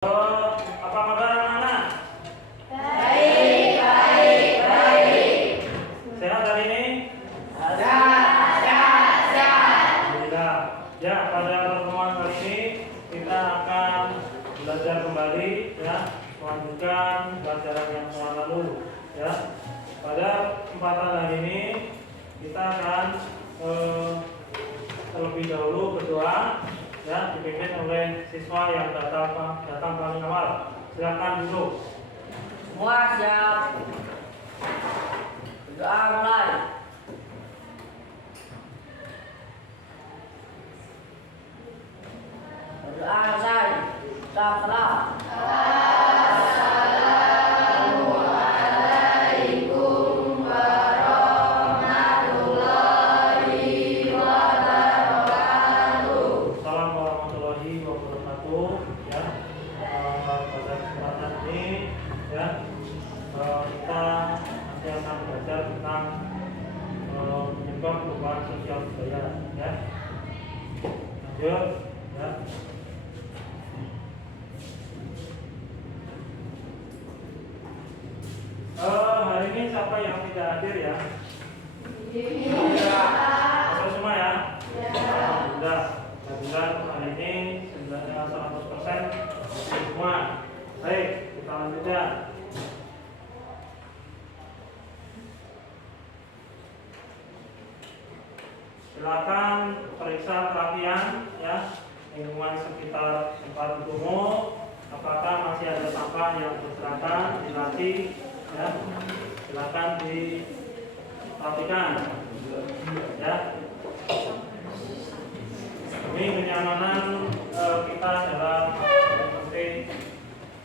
Apa kabar anak-anak? Baik. Sehat hari ini? Sehat. Alhamdulillah. Ya, pada pertemuan kali ini kita akan belajar kembali, ya, melanjutkan pelajaran yang lalu, ya. Pada kesempatan hari ini kita akan terlebih dahulu berdoa, ya, dipimpin oleh siswa yang datang paling awal. Silakan dulu. Semua siap. Berdoa mulai. Berdoa selesai. Salam. Assalamualaikum warahmatullahi wabarakatuh. Assalamualaikum warahmatullahi wabarakatuh. Ya, pada kesempatan ini, ya, kita nanti akan belajar tentang penyebab perubahan sosial budaya. Ya, lanjut. Ya. Hari ini siapa yang tidak hadir, ya? Ada semua, ya? Alhamdulillah. Hari ini 100% semua. Baik, kita lanjutkan. Silakan periksa perhatian, ya, lingkungan sekitar tempat dudukmu. Apakah masih ada sampah yang berserakan di laci? Ya, silakan diperhatikan. Ya. Demi kenyamanan kita dalam mengikuti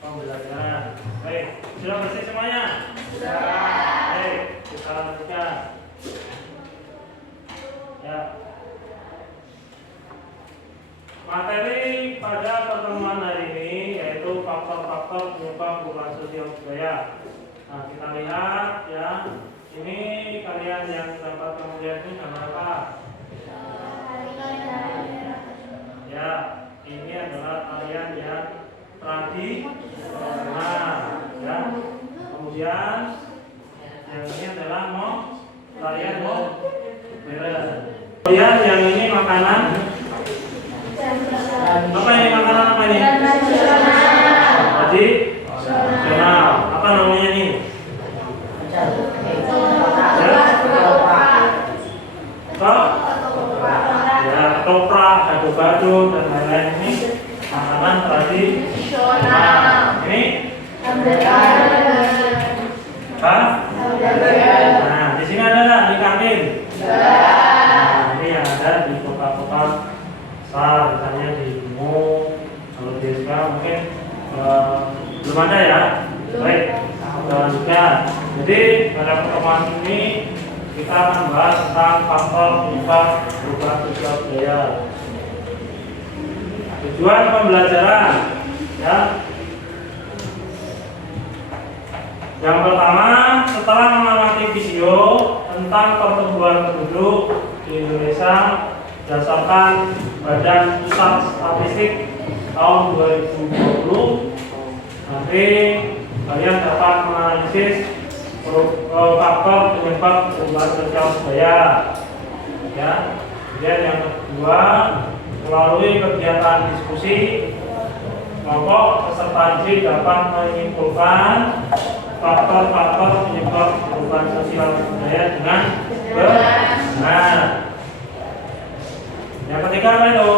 pembelajaran. Baik, sudah bersih semuanya? Sudah. Baik, kita lanjutkan. Ya. Materi pada pertemuan hari ini yaitu faktor-faktor penyebab perubahan sosial budaya. Nah, kita lihat, ya, ini kalian yang dapat kamu lihat ini gambar apa? Ya, ini adalah tarian yang tradisional, ya. Kemudian yang ini adalah tarian modern. Kemudian yang ini makanan. Apa ini makanan apa ini? Tradisional. Apa namanya ini? Ketoprak, gado-gado, dan lain-lain. Ini makanan tradisional. Ini nah, di sini ada nggak di kantin? Nah, ini yang ada di kota-kota besar, misalnya di Bimo. Kalau di sekarang mungkin belum ada, ya. Baik, kita lanjutkan. Jadi pada pertemuan ini kita akan membahas tentang faktor penyebab perubahan sosial budaya. Tujuan pembelajaran, ya. Yang pertama, setelah mengamati video tentang pertumbuhan penduduk di Indonesia berdasarkan Badan Pusat Statistik tahun 2020, nanti kalian dapat menganalisis faktor penyebab perubahan sosial budaya. Ya. Kemudian yang kedua, melalui kegiatan diskusi, kelompok peserta uji dapat menyimpulkan faktor-faktor penyebab perubahan sosial budaya dengan benar. Yang ketiga apa itu?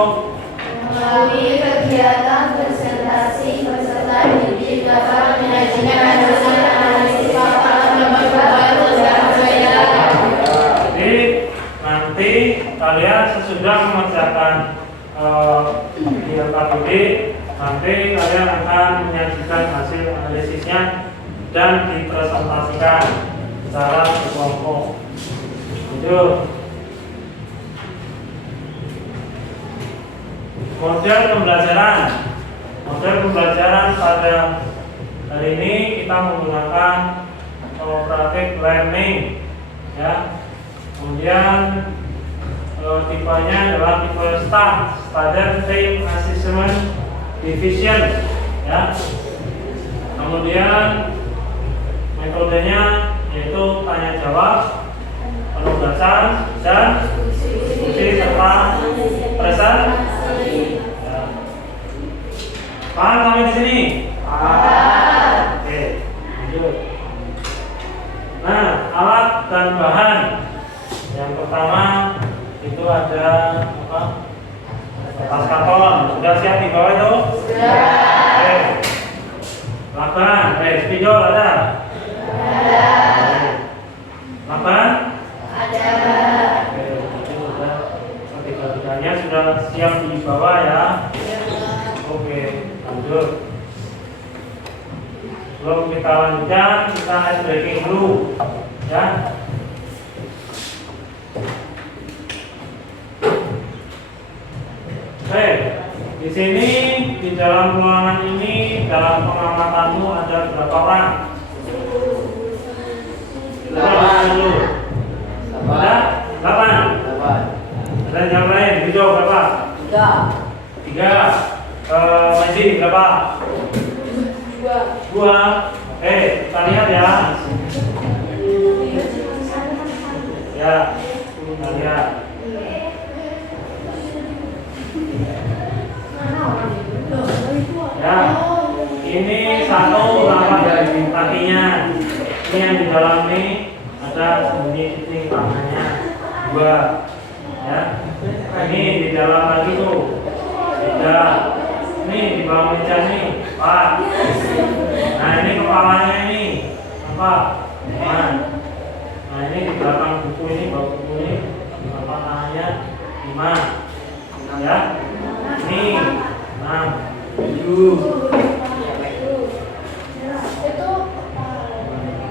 Melalui kegiatan presentasi peserta didik dapat menyajikan hasil analisis faktor penyebab perubahan budaya. Jadi nanti kalian sesudah mengerjakan KBD, nanti kalian akan menyajikan hasil analisisnya dan dipresentasikan secara berkelompok. Itu model pembelajaran pada hari ini kita menggunakan cooperative learning, ya. Kemudian tipenya adalah tipe STAR, Student Team Assessment Division, ya. Kemudian metodenya yaitu tanya jawab, penugasan, dan diskusi serta presentasi. Ya. Paham sampai di sini? Oke, lanjut. Nah, alat dan bahan. Yang pertama itu ada apa? Kertas karton. Sudah siap di bawah itu? Sudah. Oke. Lakban, spidol ada? Ada. Lakban? Ada. Oke, itu sudah ketiga-tiganya sudah siap di bawah ya. Oke, lanjut. Sebelum kita lanjutkan, kita ice breaking dulu, ya. Oke, di sini di dalam ruangan ini, dalam pengamatanmu ada berapa orang? Berapa dulu? Ada? 8. Ada yang lain? Video berapa? 3. Masih berapa? 2. Oke, kita lihat ya. Ya, kita lihat. Ya, ini satu lapak dari kakinya. Ini yang di dalam ini ada sembunyi ini tangannya 2. Ya, ini di dalam lagi tuh 3. Ini di bawah meja nih 4. Nah, ini kepalanya ini apa? 5. Nah, ini di belakang buku ini, bawah buku ini apa tangannya 5. Ya, ini 6. 7.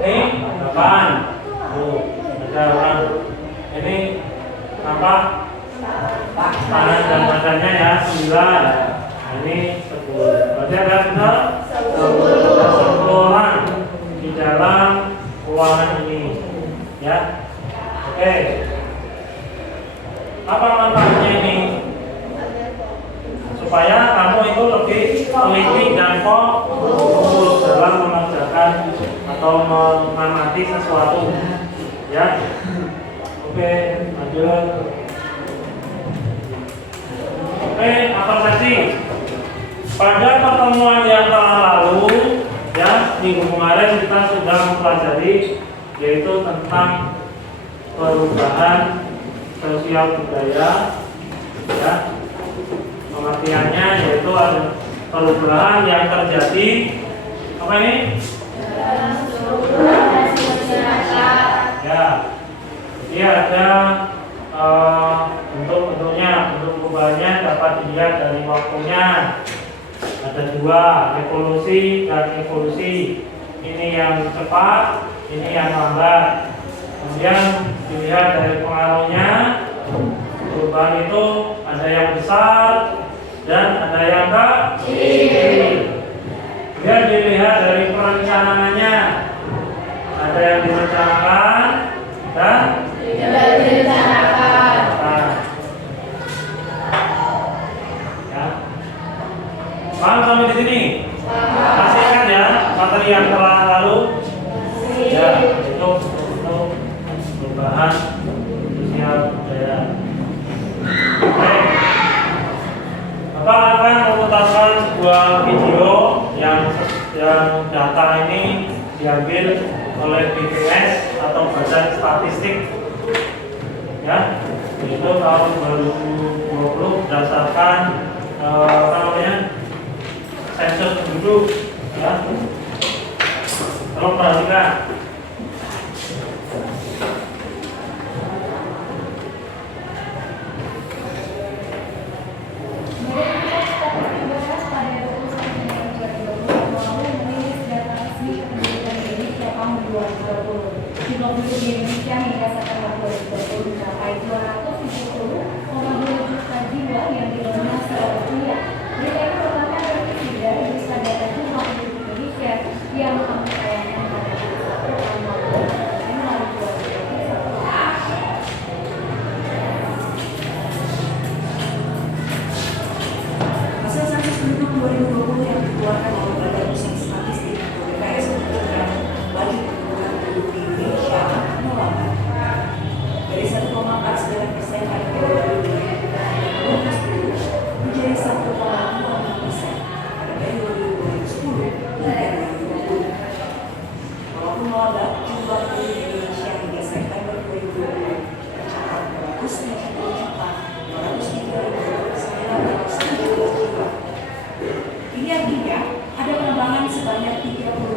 Ini 8. Tuh, ada orang. Ini apa? Tangan dan badannya ya 9. Nah, ini 10. Berarti ada 10 orang di dalam ruangan ini. Ya. Oke. Apa manfaatnya ini? Supaya kamu itu lebih teliti dan fokus dalam mengerjakan atau mengamati sesuatu. Ya. Oke, lanjut. Oke, apresiasi. Pada pertemuan yang telah lalu, ya, minggu kemarin kita sudah mempelajari yaitu tentang perubahan sosial budaya, ya. Pengertiannya yaitu ada perubahan yang terjadi apa ini? Ya, ini ada bentuk-bentuknya. Bentuk perubahannya dapat dilihat dari waktunya. Ada 2, revolusi dan evolusi. Ini yang cepat, ini yang lambat. Kemudian dilihat dari pengaruhnya. Perubahan itu ada yang besar dan ada yang kecil. Kemudian dilihat dari perencanaannya. Ada yang direncanakan dan tidak direncanakan. Ya. Paham sampai di sini? Masih ingat ya materi yang telah lalu? Ya, itu perubahan sosial budaya. Oke. Bapak akan memutarkan sebuah video yang data ini diambil oleh BPS atau Badan Statistik, ya, itu tahun 2020 berdasarkan apa namanya sensus penduduk, ya. Tolong perhatikan. Jumlah penduduk di Indonesia hingga September 2020 mencapai 270,2 juta jiwa yang didominasi oleh pria. Data ini merupakan revisi dari Data Jumlah Penduduk Indonesia yang kami tayangkan pada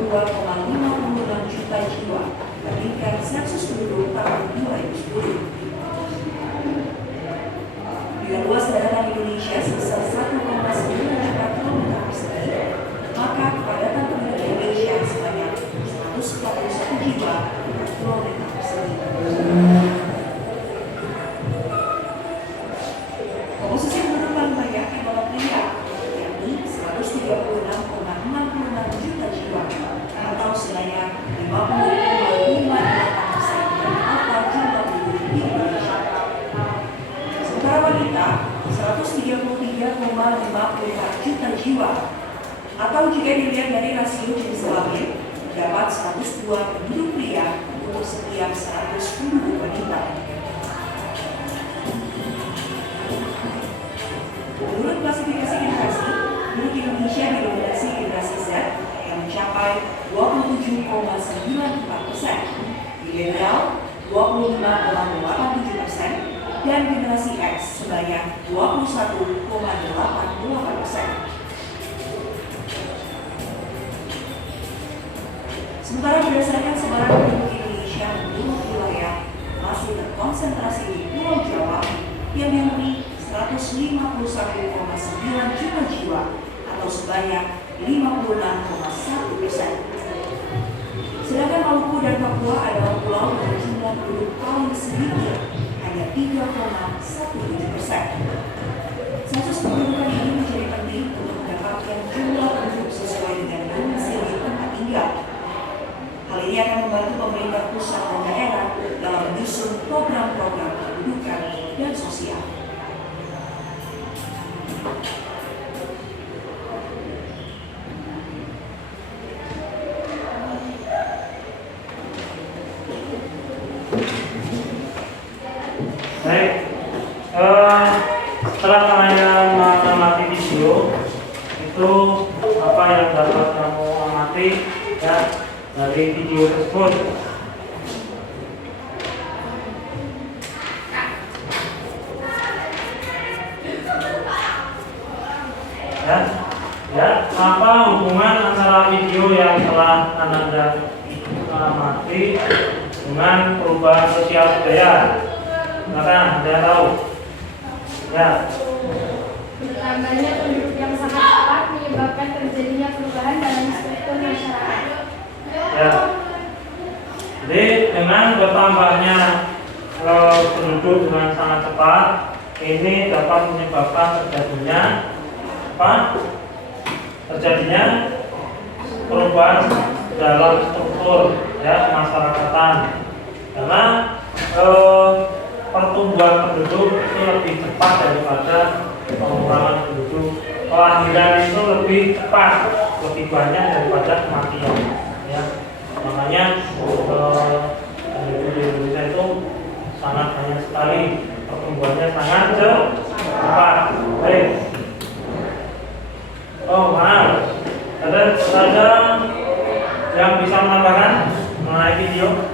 62,56 juta jiwa dibandingkan sensus penduduk tahun 2010. Bila luas daratan Indonesia sebesar 1,9 juta kilometer persegi, maka kepadatan penduduk Indonesia sebanyak 141 jiwa per kilometer persegi. Komposisi penduduk paling banyak di golongan pria, yakni 136,66 juta jiwa, atau sebanyak 50,58% atau jumlah penduduk di Indonesia. Sementara wanita 133,54 juta jiwa, atau jika dilihat dari rasio jenis kelamin, dapat 102 penduduk pria untuk setiap 100 penduduk wanita. Menurut klasifikasi generasi, penduduk Indonesia didominasi generasi Z yang mencapai 27,94%, milenial 25,87%, dan generasi X sebanyak 21,88%. Sementara berdasarkan sebaran penduduk Indonesia menurut wilayah masih terkonsentrasi di Pulau Jawa yang dihuni 151,9 juta jiwa atau sebanyak 56,1%. Sedangkan Maluku dan Papua adalah pulau dengan jumlah penduduk paling sedikit, hanya 3,17%. Sensus kependudukan ini menjadi penting untuk mendapatkan jumlah penduduk sesuai dengan domisili tempat tinggal. Hal ini akan membantu pemerintah pusat dan daerah dalam menyusun program-program pendidikan dan sosial. Baik, setelah kalian mengamati video, itu apa yang dapat kamu amati ya dari video tersebut. Apa hubungan antara video yang telah Anda amati dengan perubahan sosial budaya? Maka Anda tahu ya, Bertambahnya penduduk yang sangat cepat menyebabkan terjadinya perubahan dalam struktur masyarakat. ya. Jadi dengan bertambahnya penduduk dengan sangat cepat, ini dapat menyebabkan terjadinya perubahan dalam struktur ya masyarakatan, karena pertumbuhan penduduk itu lebih cepat daripada pengurangan penduduk. Kelahiran itu lebih cepat, lebih banyak daripada kematian ya. Makanya penduduk di Indonesia itu sangat banyak sekali, pertumbuhannya sangat cepat. Baik. Oh maaf, ada yang bisa menambahkan mengenai video?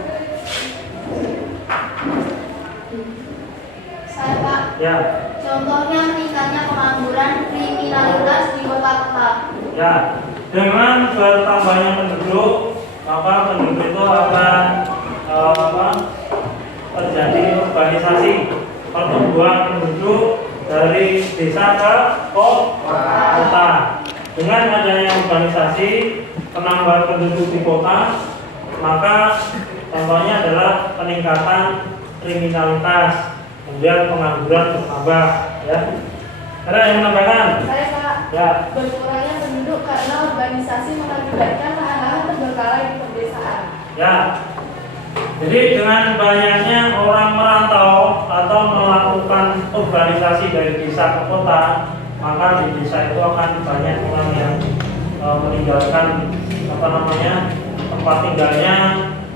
Saya Pak, Ya, contohnya meningkatnya pengangguran, kriminalitas di kota-kota. ya. Dengan bertambahnya penduduk, maka penduduk itu akan terjadi urbanisasi, pertumbuhan penduduk dari desa ke kota. Dengan adanya urbanisasi, penambahan penduduk di kota, maka contohnya adalah peningkatan kriminalitas, kemudian pengangguran bertambah ya. Ada yang menambahkan? Saya Pak, Ya. berkurangnya penduduk karena urbanisasi mengakibatkan lahan-lahan terbengkalai di pedesaan. Ya. Jadi dengan banyaknya orang merantau atau melakukan urbanisasi dari desa ke kota, maka di desa itu akan banyak orang yang meninggalkan tempat tinggalnya,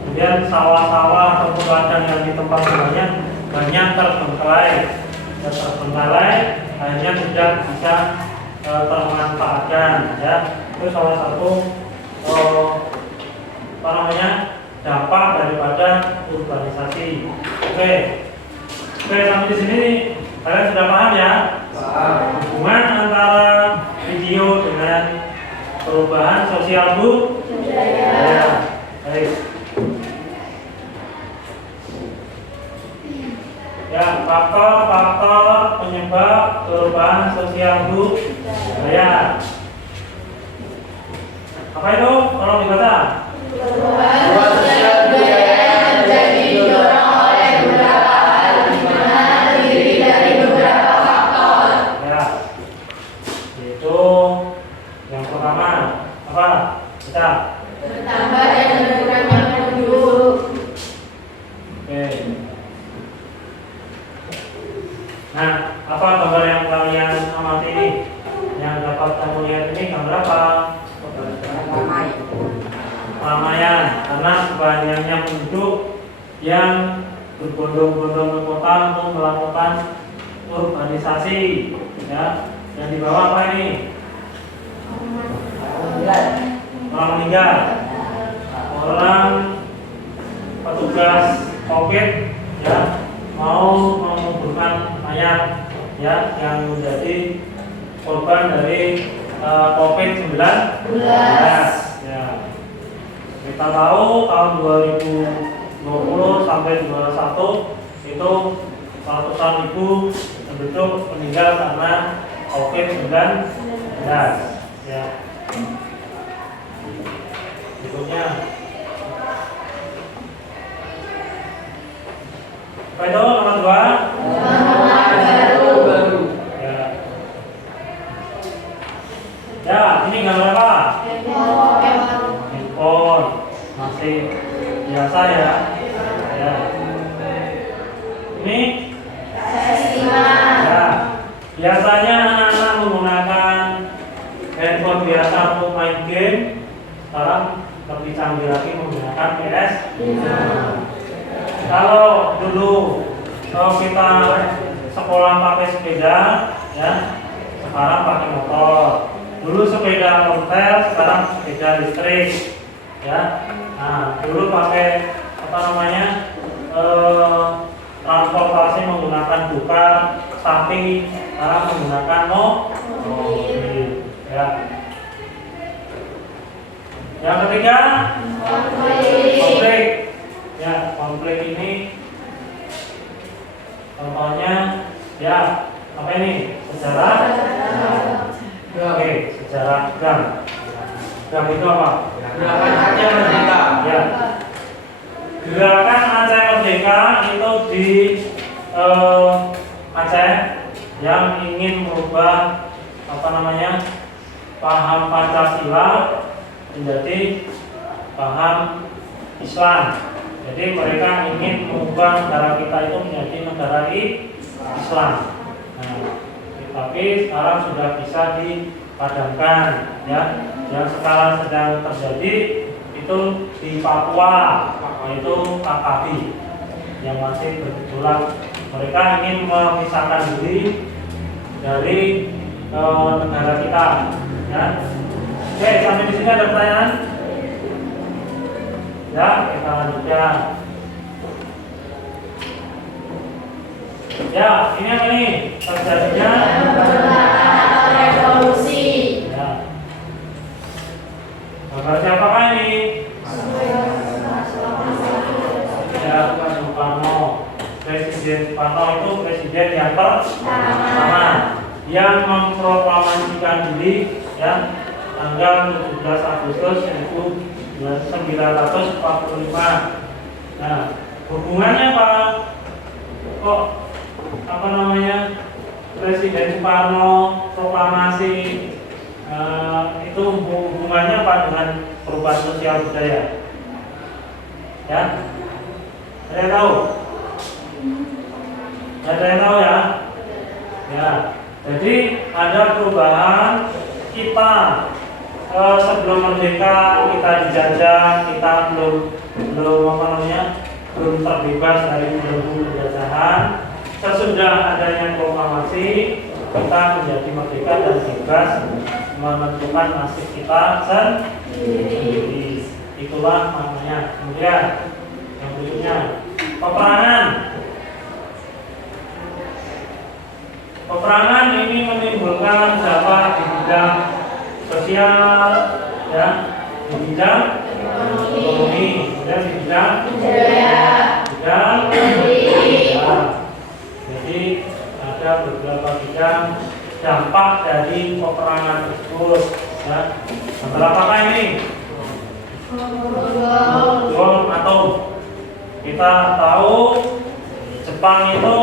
kemudian sawah-sawah atau ladang yang di tempat tinggalnya banyak terbengkalai, akhirnya tidak bisa termanfaatkan ya. Itu salah satu dampak daripada urbanisasi. Oke, sampai di sini kalian sudah paham ya? Hubungan antara video dengan perubahan sosial budaya. Baik. Ya, faktor-faktor penyebab perubahan sosial budaya. Apa itu? Tolong dibaca. Perubahan sosial budaya terjadi didorong oleh beberapa hal di mana terdiri dari beberapa faktor. Ya. Itu yang pertama apa? Baca. Bertambah dan berkurangnya penduduk. Oke. Nah, apa gambar yang kalian amati ini? Yang dapat kamu lihat ini gambar apa? Keramaian, karena banyaknya penduduk yang berbondong-bondong ke kota untuk melakukan urbanisasi. Ya, yang di bawah apa ini? Orang meninggal, orang petugas COVID ya mau menguburkan mayat ya yang menjadi korban dari COVID-19. Ya. Kita tahu tahun 2020 sampai 2021 itu ratusan ribu penduduk meninggal karena COVID-19. Ya. Berikutnya, apa itu nomor 2? Ya. Ya, ini gambar apa? Handphone masih biasa ya. Ya. Ini ya. Biasanya anak-anak menggunakan handphone biasa untuk main game. Sekarang lebih canggih lagi menggunakan PS. Kalau dulu kita sekolah pakai sepeda, ya, sekarang pakai motor. Dulu sepeda ontel, sekarang sepeda listrik, ya. Nah, dulu pakai apa namanya transportasi menggunakan buka, sapi, sekarang menggunakan mobil, ya. Yang ketiga, konflik. Ya, konflik ini contohnya ya apa ini? Sejarah. Oke, sejarah gang. Gang itu apa? Gerakan Aceh Merdeka. Ya. Gerakan Aceh Merdeka itu di Aceh yang ingin merubah apa namanya? Paham Pancasila menjadi paham Islam. Jadi mereka ingin mengubah negara kita itu menjadi negara Islam. Nah, tapi sekarang sudah bisa dipadamkan, ya. Yang sekarang sedang terjadi itu di Papua, yaitu KKB yang masih bergejolak. Mereka ingin memisahkan diri dari negara kita, ya. Oke, sampai di sini ada pertanyaan? Ya, kita lanjutkan. Ya, ini apa nih? Terjadinya Revolusi. ya. Gambar siapakah ini? Ya, Soekarno. Presiden Soekarno itu presiden yang pertama yang memproklamasikan diri, ya, tanggal 17 Agustus 1945. Nah, hubungannya apa? Kok apa namanya Presiden Soekarno proklamasi itu hubungannya apa dengan perubahan sosial budaya? Ya, ada yang tahu? Ada yang tahu ya? Ya, jadi ada perubahan kita. Sebelum merdeka kita dijajah, kita belum apa namanya belum terbebas dari belenggu penjajahan. Sesudah adanya proklamasi kita menjadi merdeka dan bebas menentukan nasib kita sendiri. Itulah maknanya. Kemudian yang berikutnya peperangan. Peperangan ini menimbulkan dampak di bidang sosial, ya di bidang ekonomi, kemudian di bidang budaya, bidang ya. Jadi ada beberapa bidang dampak dari peperangan tersebut ya. Antara apakah ini? Bom atom. Kita tahu Jepang itu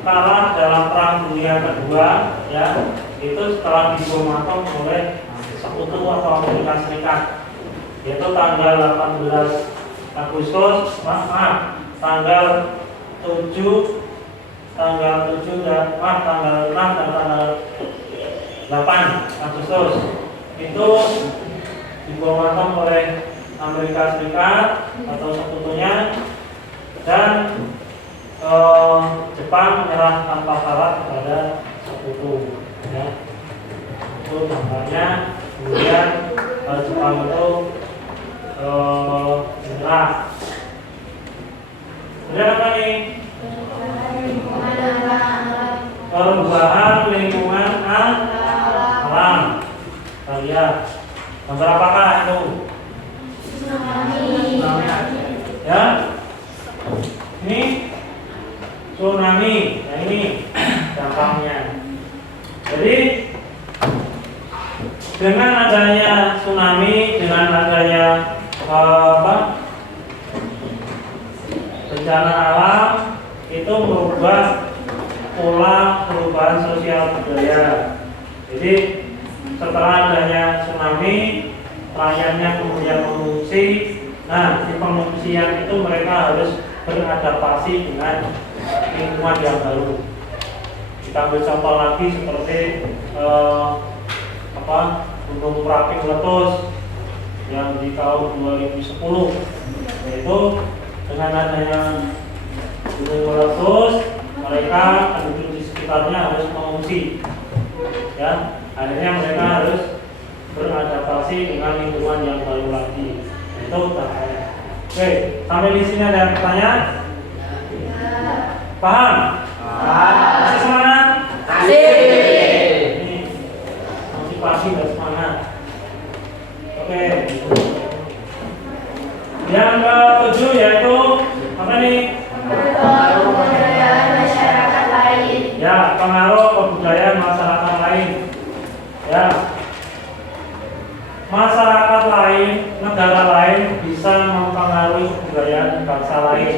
kalah dalam Perang Dunia Kedua ya, itu setelah dibom atom oleh Sekutu atau Amerika Serikat, yaitu tanggal 18 Agustus, tanggal 7 tanggal 6 dan tanggal 8 Agustus itu dibom atom oleh Amerika Serikat atau sekutunya, dan Jepang menyerah tanpa syarat kepada sekutu ya. Itu dampaknya. Kemudian Jepang itu menyerah. Kemudian apa nih? Perubahan lingkungan alam. Kita lihat gambar apakah itu? Tsunami. Ya, ini tsunami. Nah ini dampaknya. Jadi dengan adanya tsunami, dengan adanya bencana alam, itu merubah pola perubahan sosial budaya. Jadi setelah adanya tsunami, rakyatnya kemudian mengungsi. Nah, di pengungsian itu mereka harus beradaptasi dengan lingkungan yang baru. Kita ambil contoh lagi seperti Gunung Merapi meletus yang di tahun 2010, yaitu dengan adanya gunung meletus, mereka penduduk di sekitarnya harus mengungsi. Ya, akhirnya mereka harus beradaptasi dengan lingkungan yang baru lagi. Itu dampaknya. Oke, sampai di sini ada pertanyaan? Paham? Masih semangat? Ini motivasi dan semangat. Oke. Yang ke-7 yaitu apa nih? kebudayaan masyarakat lain. Ya, pengaruh kebudayaan masyarakat lain. Ya, masyarakat lain, negara lain bisa mempengaruhi kebudayaan bangsa lain.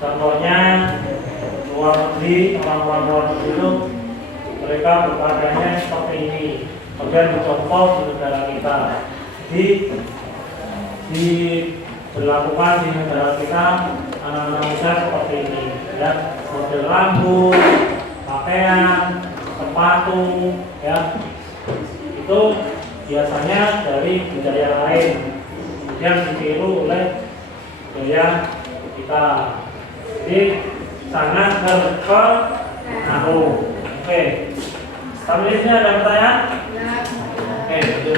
Contohnya luar negeri, orang-orang luar negeri itu mereka berpakaiannya seperti ini, kemudian dicontoh di negara kita. Jadi diberlakukan di negara kita anak-anak muda seperti ini, ya, model rambut, pakaian, sepatu, ya, itu biasanya dari budaya lain yang ditiru oleh budaya kita. Jadi sangat berpengaruh. Oke, sampai di sini ada pertanyaan? Oke, betul.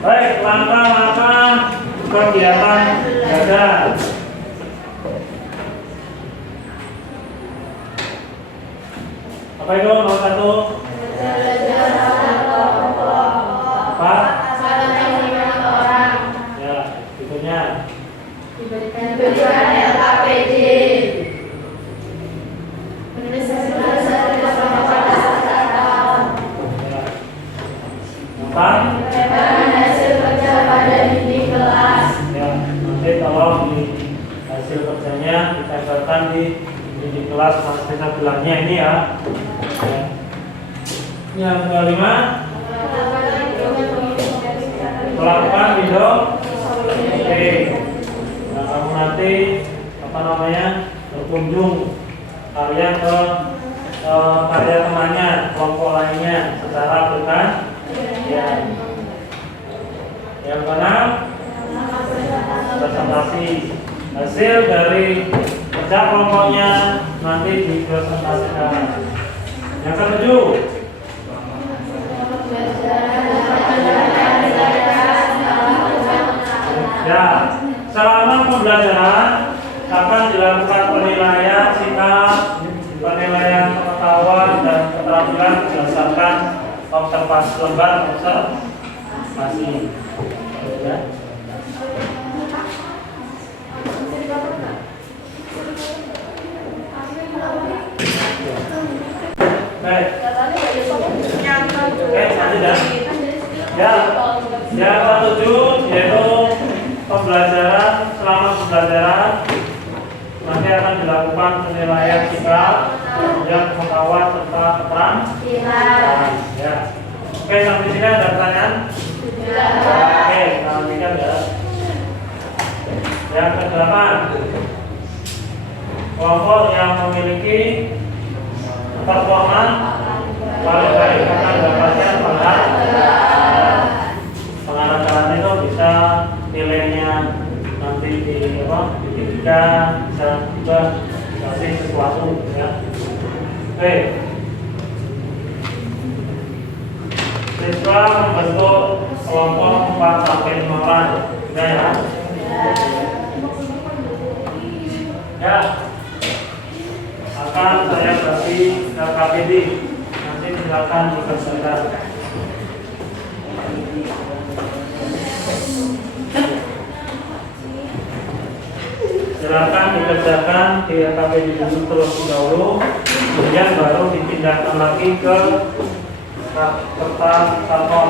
Baik, langkah-langkah kegiatan belajar. Apa itu nomor 1? Apa? Ya, berikutnya. Diberikan LKPD. Hasil kerja pada dinding kelas. Ya, nanti tolong di hasil kerjanya ditempelkan di dinding kelas sampai sebelahnya ini ya. Yang kelima, melakukan video. Oke, nah, kamu nanti berkunjung karya ke karya temannya, kelompok lainnya secara berkala. Ya. Yang keenam, presentasi hasil dari kerja kelompoknya nanti dipresentasikan. Yang ketujuh, ya, selama pembelajaran akan dilakukan penilaian sikap, penilaian pengetahuan dan keterampilan berdasarkan observasi lembar observasi. Ya. Baik. Oke, selanjutnya. Ya, yang ketujuh yaitu pembelajaran. Selama pembelajaran nanti akan dilakukan penilaian sikap, kemudian pengetahuan serta keterampilan. Ya. Oke, sampai sini ada pertanyaan? Oke, lanjutkan ya. Yang ke-8, kelompok yang memiliki performa paling baik akan mendapatkan penghargaan itu bisa nilainya nanti di tiga bisa juga kasih sesuatu ya. Oke, siswa membentuk kelompok 4 sampai 5 orang sudah ya. Ya, akan saya bagi ke KPD, nanti silakan dikerjakan. Silakan dikerjakan di KPD dulu terlebih dahulu, kemudian baru dipindahkan lagi ke kertas karton.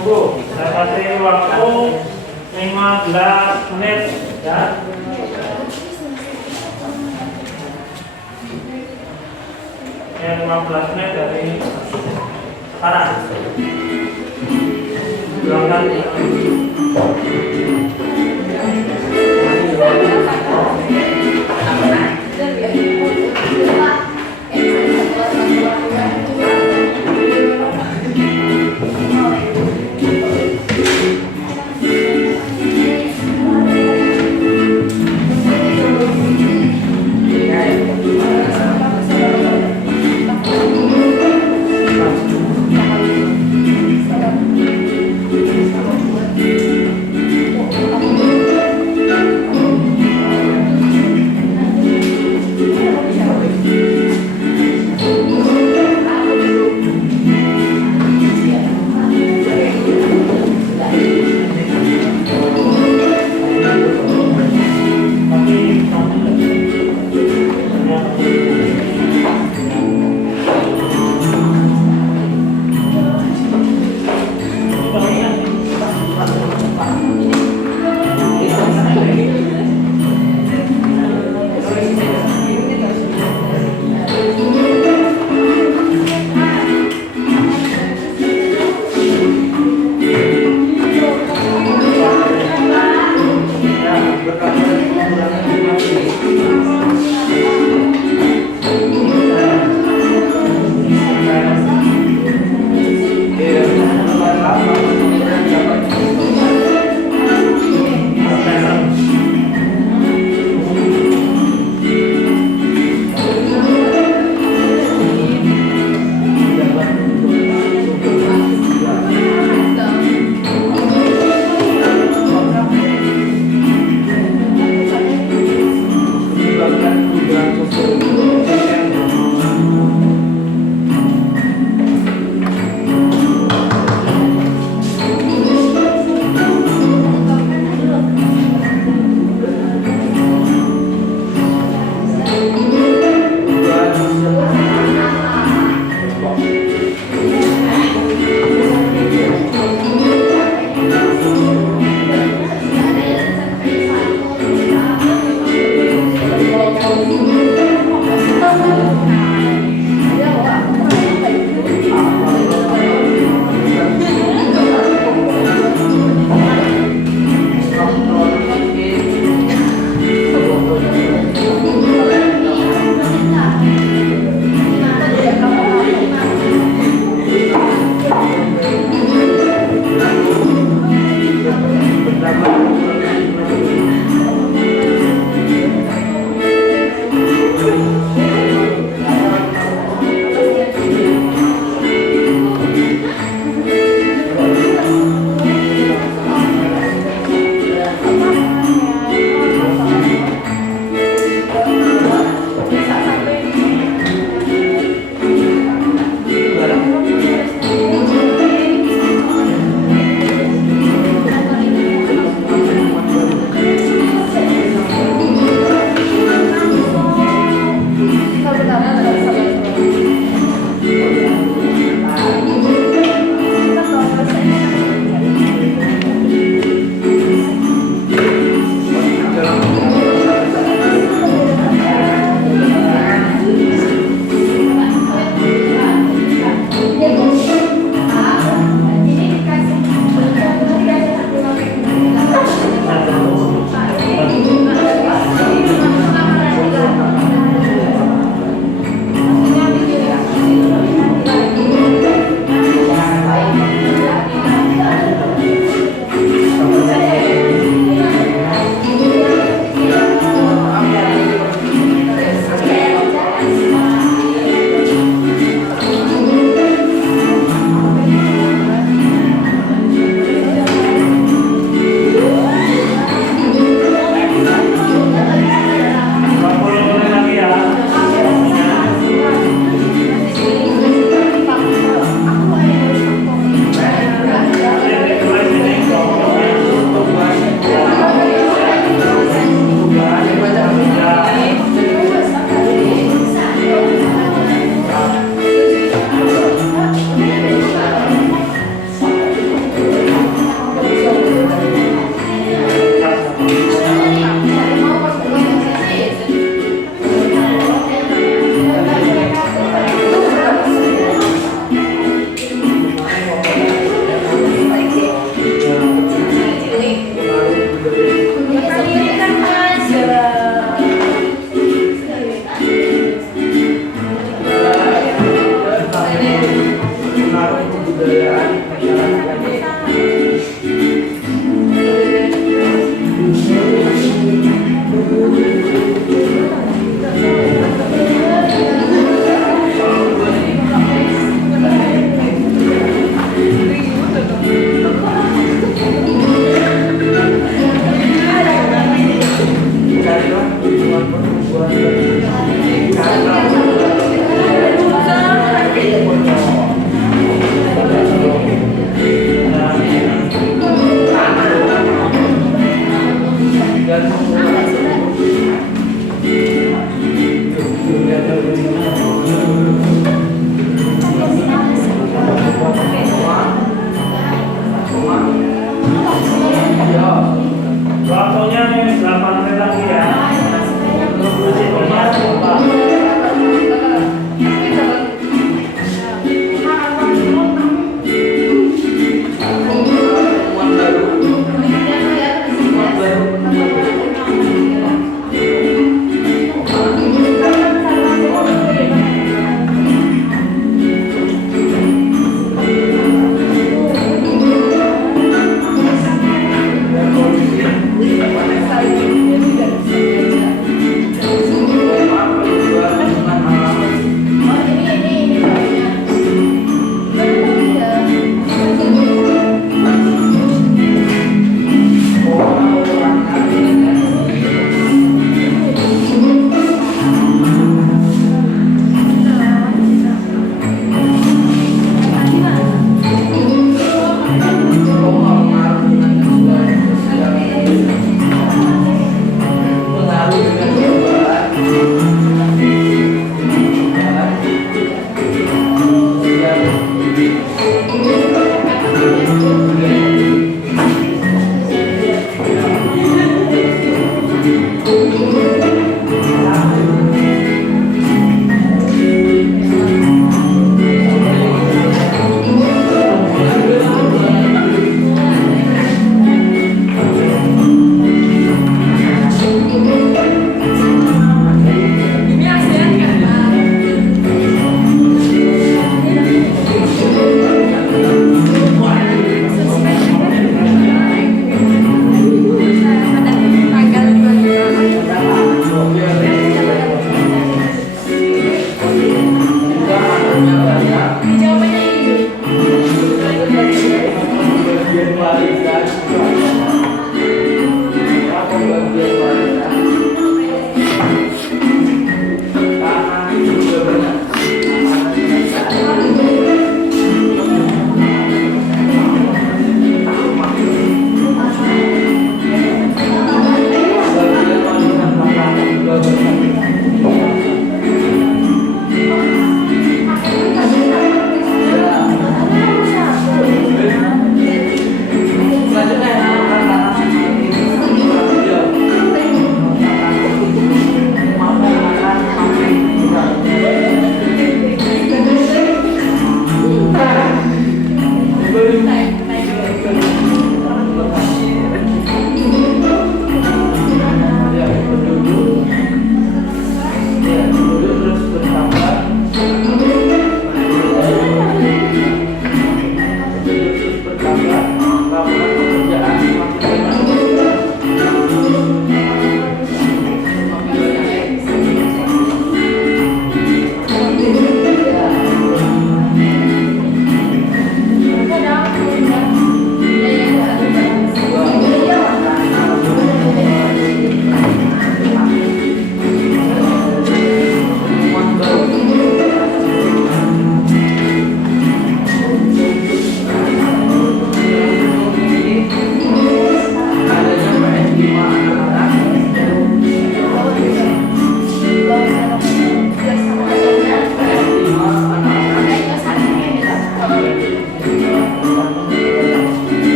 Tunggu, saya kasih waktu 15 menit ya. Ya, 15 menit dari sekarang. Silakan. Waktunya 8 menit lagi ya. Masih banyak Pak.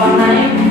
Upah naik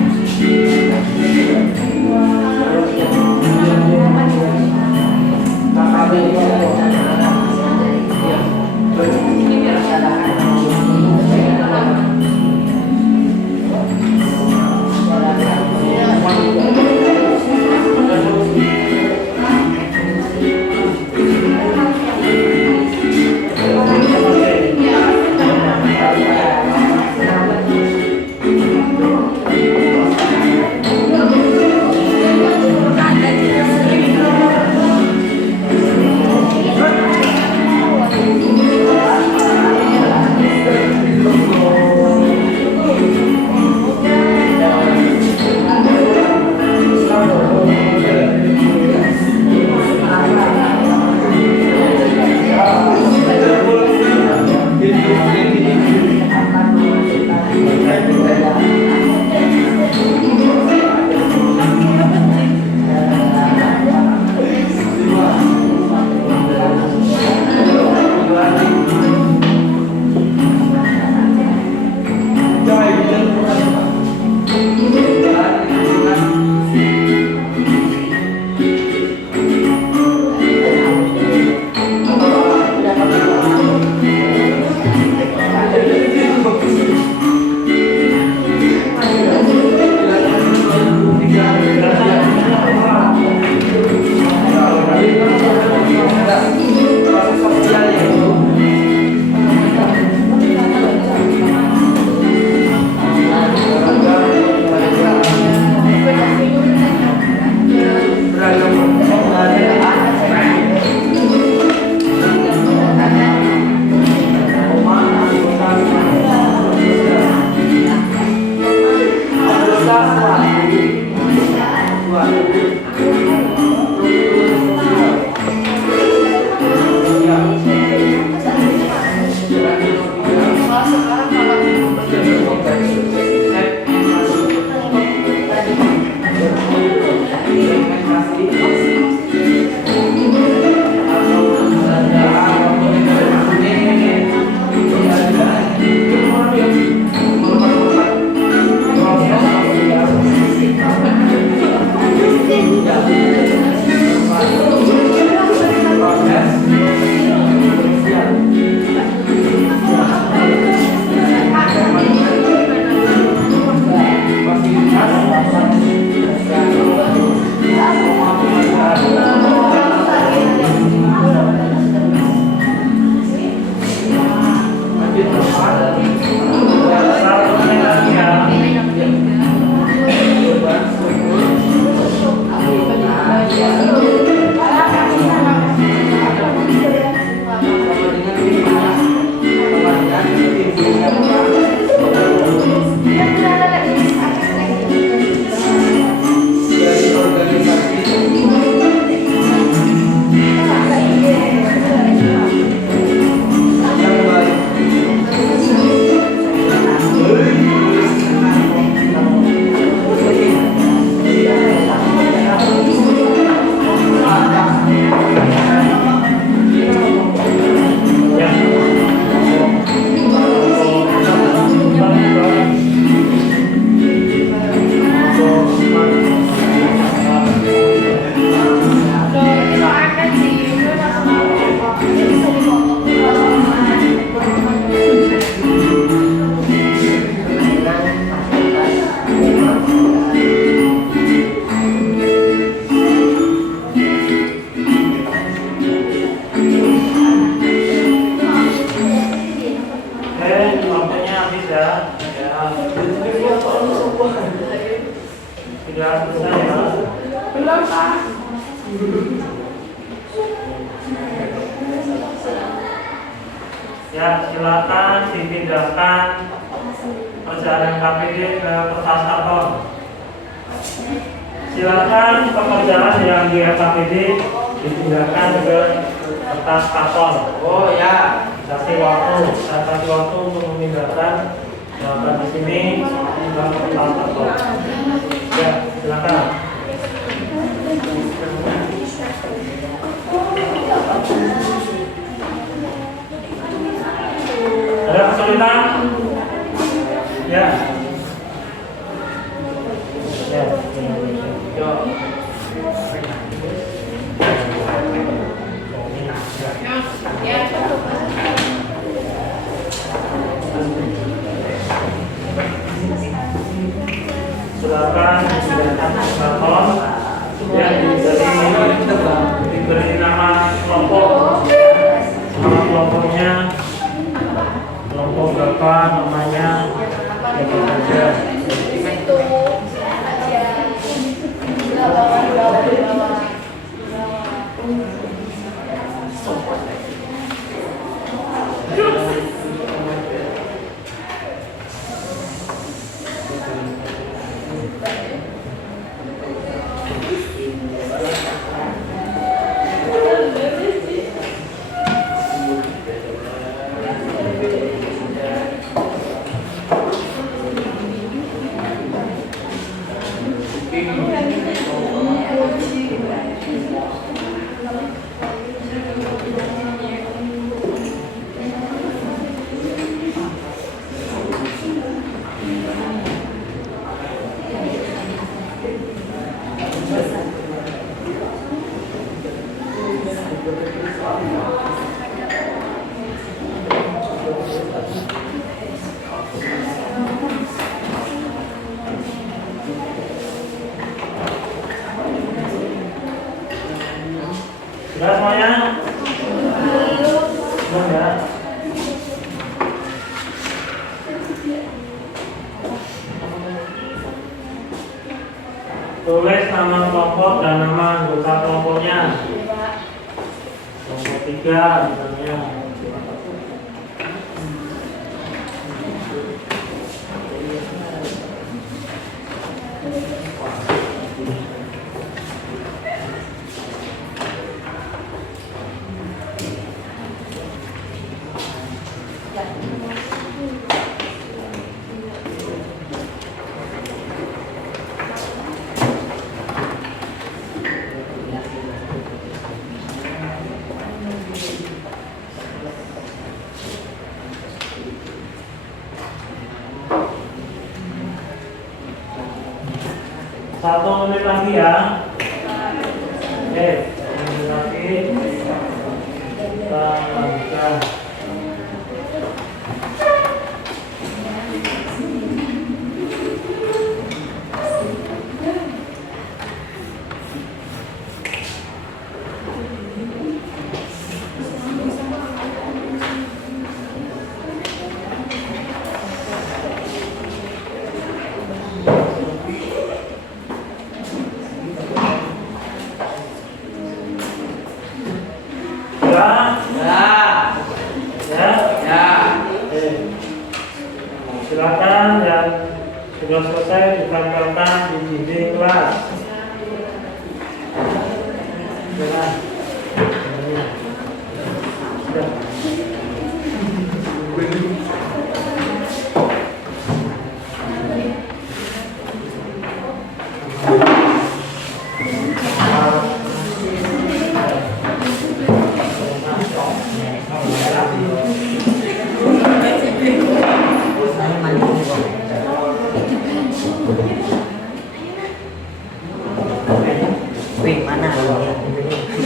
Sudah selesai ya? Belum, Pak. Ya, silakan dipindahkan pekerjaan KPD ke kertas karton. Silakan pekerjaan yang di KPD dipindahkan ke kertas karton. Oh ya. Saya kasih waktu untuk memindahkan di sini ke kertas karton. Ya, silakan. Ada kesulitan? Ya. Ya. Yo. Silakan diberikan karton yang diberi nama kelompok. Nama kelompoknya, kelompok berapa, namanya, siapa saja. Sudah semuanya? Belum ya? Tulis nama kelompok dan nama anggota kelompoknya. Kelompok 3 misalnya. Satu menit lagi ya. Oke, 1 menit lagi. Kita lanjutkan. Silakan yang sudah selesai ditempelkan di dinding kelas. Sudah. Wih, mana?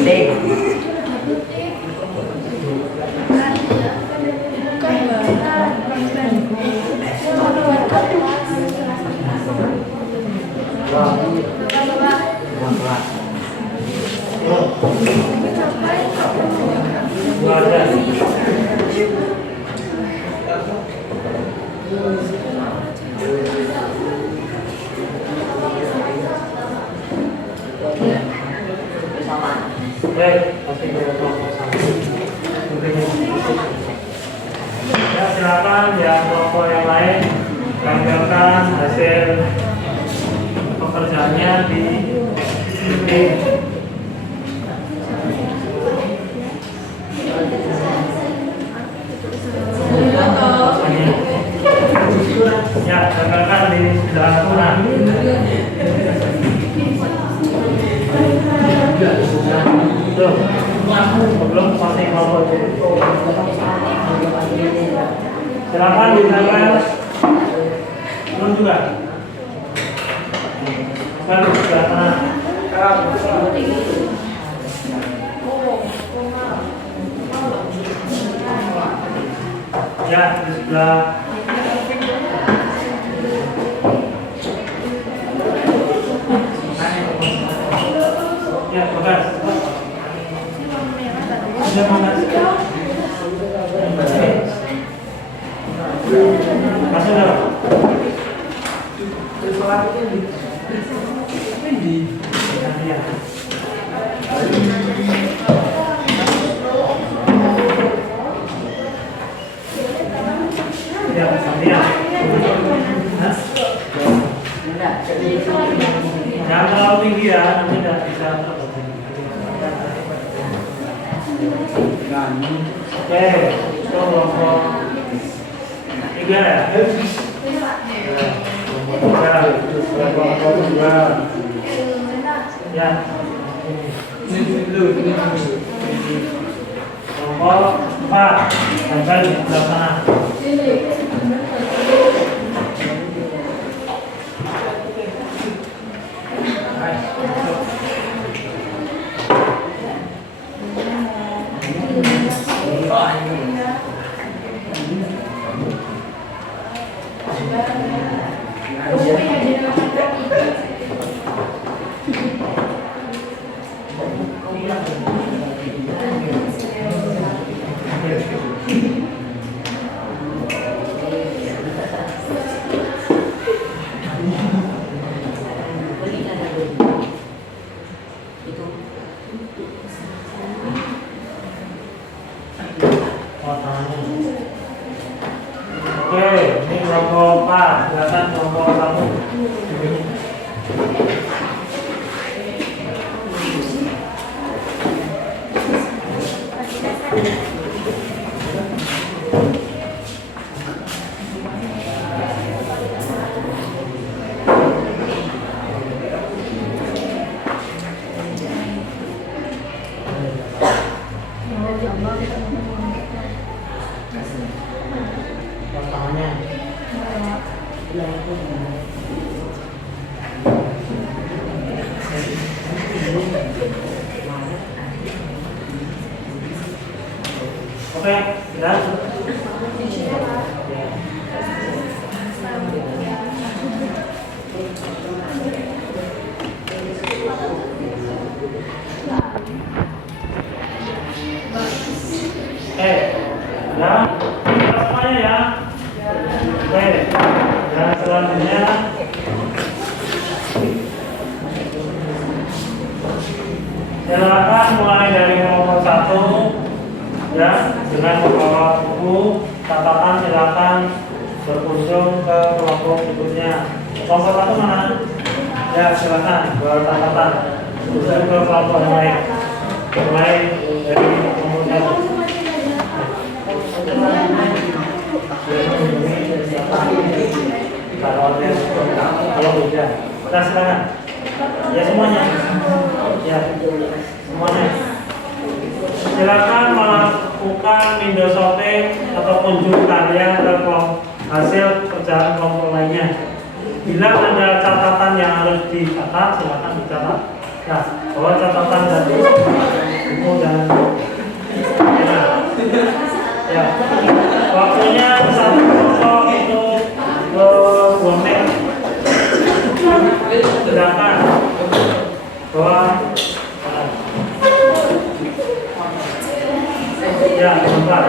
Ding. kerjanya di titik. Ya, rekan-rekan di sebelah kanan. Tuh, belum masih mau. Silakan ditempel. Belum juga. Kan di sebelah kanan. Ya, di sebelah. Ya, bagus. Sudah mana? Masuk dah. Ya. Ya, ya. Jangan terlalu tinggi ya, nanti tidak bisa. Oke, itu kelompok 3 ya. Kelompok 2. Ya. Kelompok 4. Sampai di sebelah sana. Oke, ini kelompok 4, silakan kelompok 1. Tangannya. Oke, sudah. Ya, kita semuanya ya. Oke, dan selanjutnya silakan mulai dari kelompok 1 ya, dengan membawa buku catatan. Silakan berkunjung ke kelompok berikutnya. Kelompok 1 mana? Ya, silakan bawa catatan berkunjung ke kelompok yang lain. Mulai dari kelompok 1. Kalau udah, kita silakan. Ya semuanya. Ya semuanya. Silakan melakukan window shopping atau kunjung karya ke hasil kerjaan kelompok lainnya. Bila ada catatan yang harus dicatat, silakan dicatat. Ya, bawa catatan dari buku dan ya. Waktunya 1 kelompok itu 2 menit. Sedangkan bahwa ya bentar.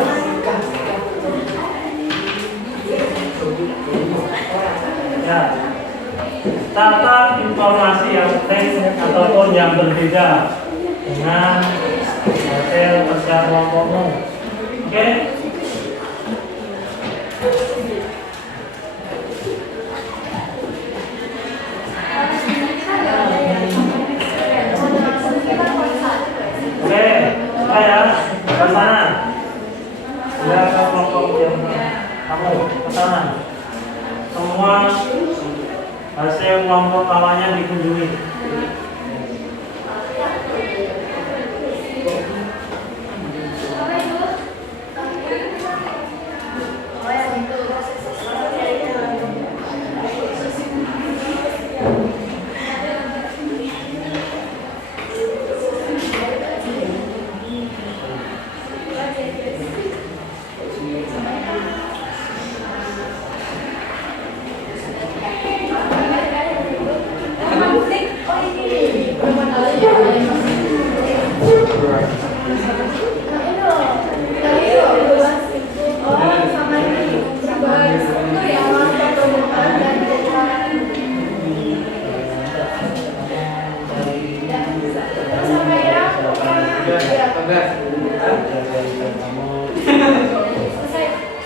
Ya, catat informasi yang penting ataupun yang berbeda dengan hasil kerja kelompokmu. Oke?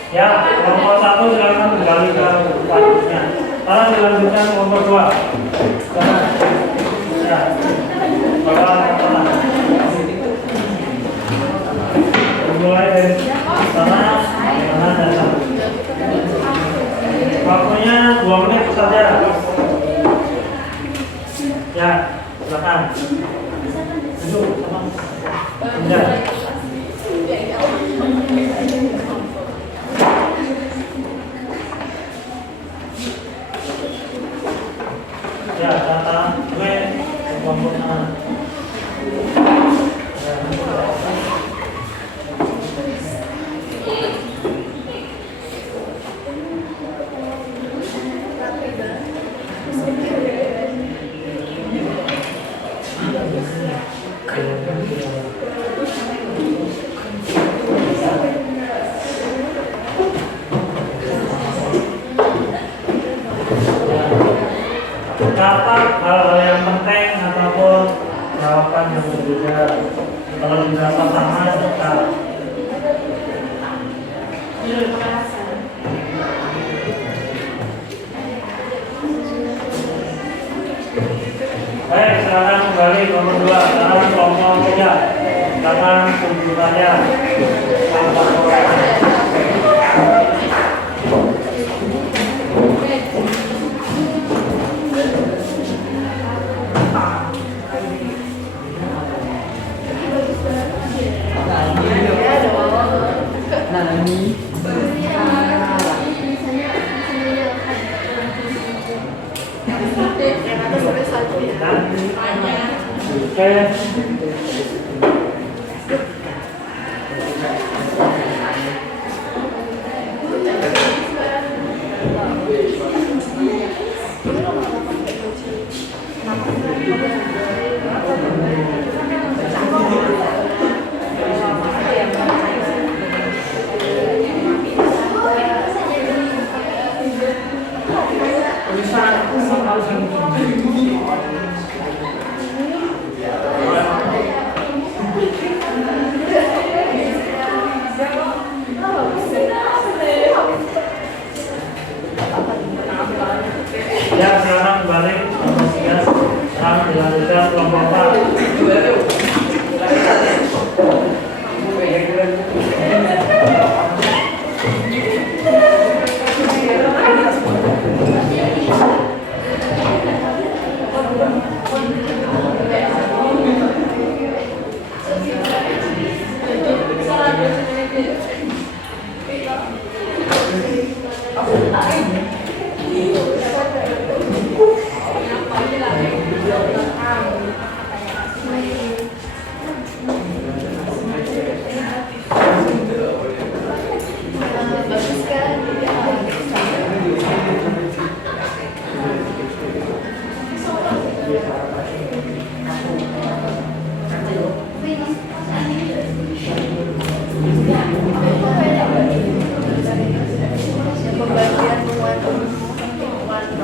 Ya, kelompok 1 silakan kembali ke tempatnya. Sekarang dilanjutkan kelompok 2. Ya. Mulai dari sana, kanan dan sana. Waktunya 2 menit saja. Ya, silakan. Duduk sama. Ya. Ya, kata gue kelompoknya. Catat hal-hal yang penting ataupun jawaban yang berbeda. Kalau dirasa sama, catat. Baik, silakan kembali nomor 2. Sekarang kelompok 3. Silakan tunjukkannya. Oke. Ya, sekarang kembali kelompok 3. Sekarang dilanjutkan kelompok 4.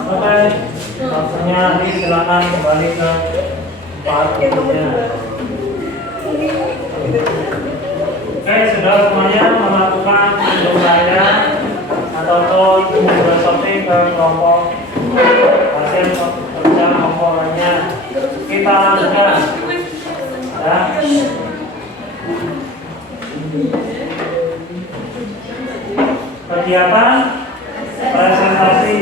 Oke, waktunya silakan kembali ke tempatnya. Oke, sudah semuanya melakukan penilaian ataupun filosofi ke kelompok hasil kerja kelompok lainnya. Kita lanjutkan. Ya. Kegiatan presentasi.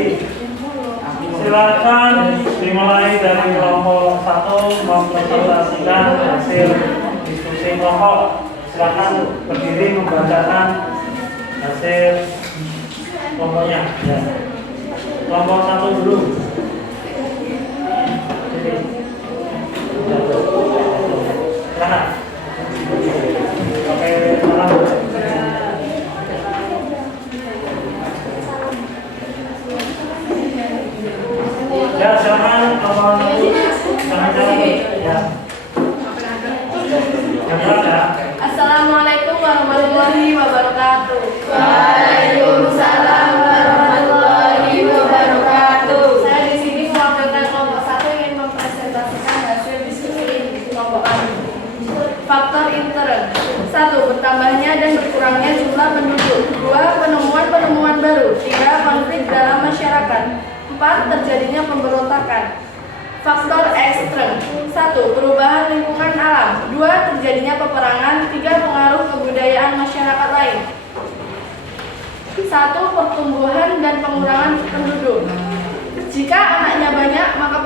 Silakan Silakan dimulai dari kelompok 1 mempresentasikan hasil diskusi kelompok. Silakan berdiri membacakan hasil kelompoknya. Ya. Kelompok 1 dulu. Jadi, silakan. Oke, salam. Ya, silakan kelompok 1. Jangan ya. Assalamualaikum warahmatullahi wabarakatuh. Waalaikumsalam warahmatullahi wabarakatuh. Saya di sini mewakilkan kelompok 1 ingin mempresentasikan hasil diskusi kelompok kami. Faktor intern. 1. Bertambahnya dan berkurangnya jumlah penduduk. 2. Penemuan-penemuan baru. 3. Konflik dalam masyarakat. 4. Terjadinya pemberontakan. Faktor ekstrem. 1. Perubahan lingkungan alam. 2. Terjadinya peperangan. 3. Pengaruh kebudayaan masyarakat lain. 1. Pertumbuhan dan pengurangan penduduk. Jika anaknya banyak, maka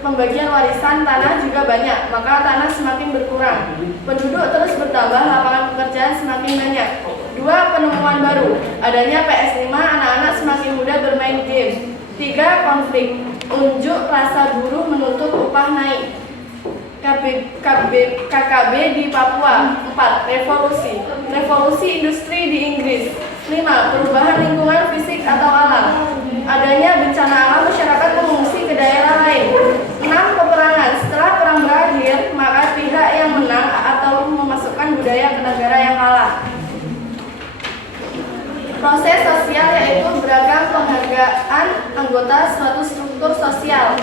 pembagian warisan tanah juga banyak, maka tanah semakin berkurang. Penduduk terus bertambah, lapangan pekerjaan semakin banyak. 2. Penemuan baru. Adanya PS5, anak-anak semakin mudah bermain game. 3. Konflik. Unjuk rasa buruh menuntut upah naik. KKB di Papua. 4. Revolusi industri di Inggris. 5. Perubahan lingkungan fisik atau alam. Adanya bencana alam, masyarakat mengungsi ke daerah lain. 6. Peperangan. Setelah perang berakhir, maka pihak yang menang atau memasukkan budaya ke negara yang kalah. Proses sosial yaitu beragam penghargaan anggota suatu struktur sosial.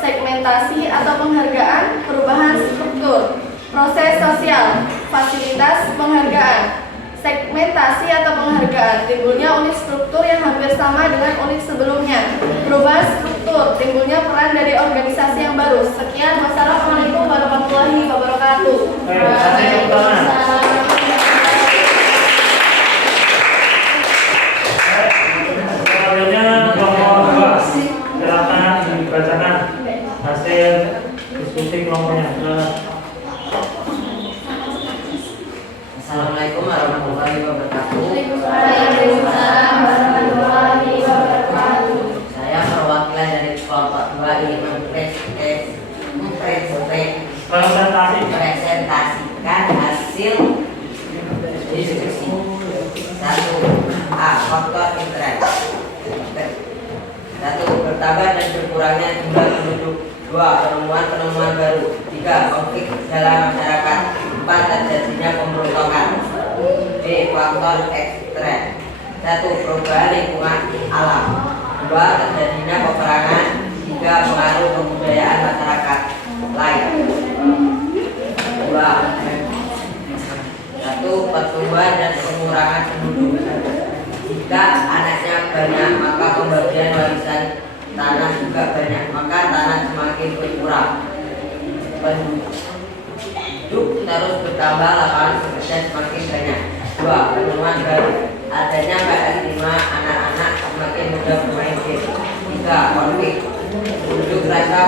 Segmentasi atau penghargaan, perubahan struktur. Proses sosial, fasilitas penghargaan. Segmentasi atau penghargaan, timbulnya unit struktur yang hampir sama dengan unit sebelumnya. Perubahan struktur, timbulnya peran dari organisasi yang baru. Sekian, wassalamualaikum warahmatullahi wabarakatuh. Selanjutnya kelompok 2. Silakan dibacakan hasil diskusi kelompoknya. Assalamualaikum warahmatullahi wabarakatuh. Waalaikumsalam warahmatullahi wabarakatuh. Saya perwakilan dari kelompok 2 ingin mempresentasikan hasil diskusi. 1. A. Faktor intern. 1. Bertambah dan berkurangnya jumlah penduduk. 2. Penemuan-penemuan baru. 3. Konflik dalam masyarakat. 4. Terjadinya pemberontakan. B. Faktor ekstrem. 1. Perubahan lingkungan alam. 2. Terjadinya peperangan. 3. Pengaruh kebudayaan masyarakat lain. 2. 1. Pertumbuhan dan pengurangan penduduk. Jika anaknya banyak, maka pembagian warisan tanah juga banyak, maka tanah semakin berkurang. Penduduk terus bertambah, lapangan pekerjaan semakin banyak. 2. Penemuan baru. Adanya PS5, anak-anak semakin mudah bermain game. 3. Konflik. Unjuk rasa